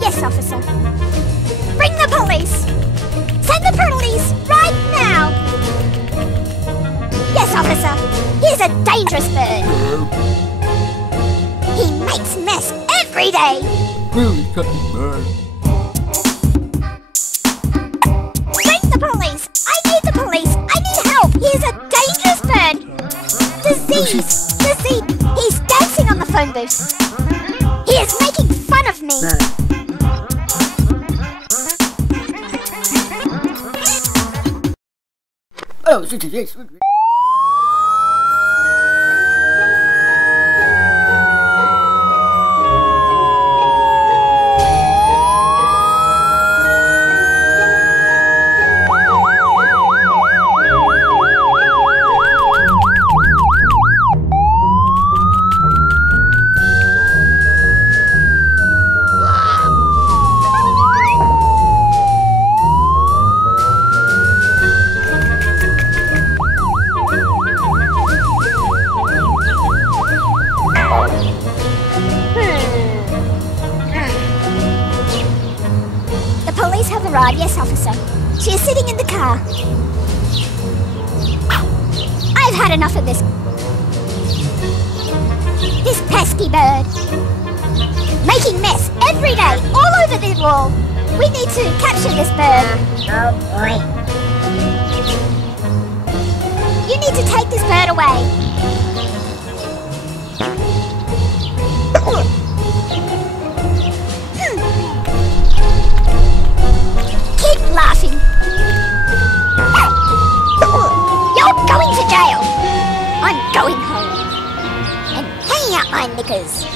Yes, officer. Bring the police! Send the police right now! Yes, officer. He's a dangerous bird. He makes mess every day. Really cutting bird. Bring the police! I need the police! I need help! He's a dangerous bird! Disease! Disease! He's dancing on the phone booth. He is making fun of me. Oh, yes. Yes, officer. She is sitting in the car. I've had enough of this. This pesky bird. Making mess every day, all over the wall. We need to capture this bird. Oh boy. You need to take this bird away. Keep laughing. You're going to jail. I'm going home. And hey, hanging out my knickers.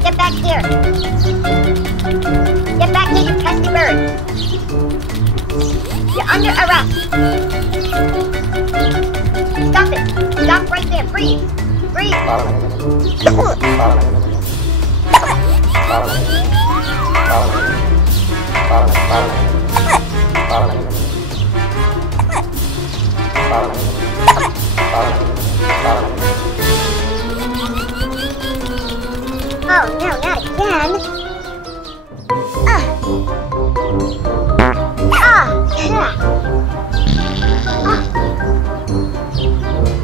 Get back here! Get back here, you pesky bird! You're under arrest! Stop it! Stop right there! Freeze! Freeze! Oh no, not again!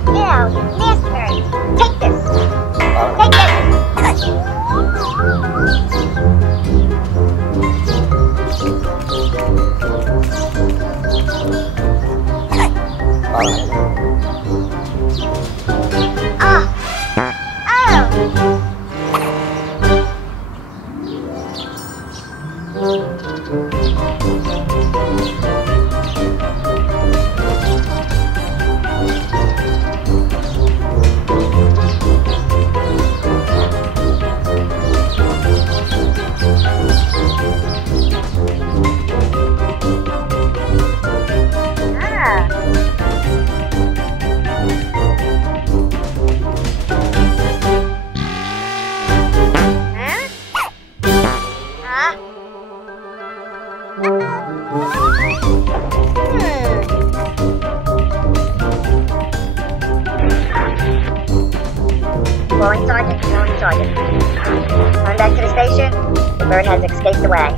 Ew, nasty bird! Take this! Take this! Calling Sergeant, calling Sergeant. Going back to the station. The bird has escaped away.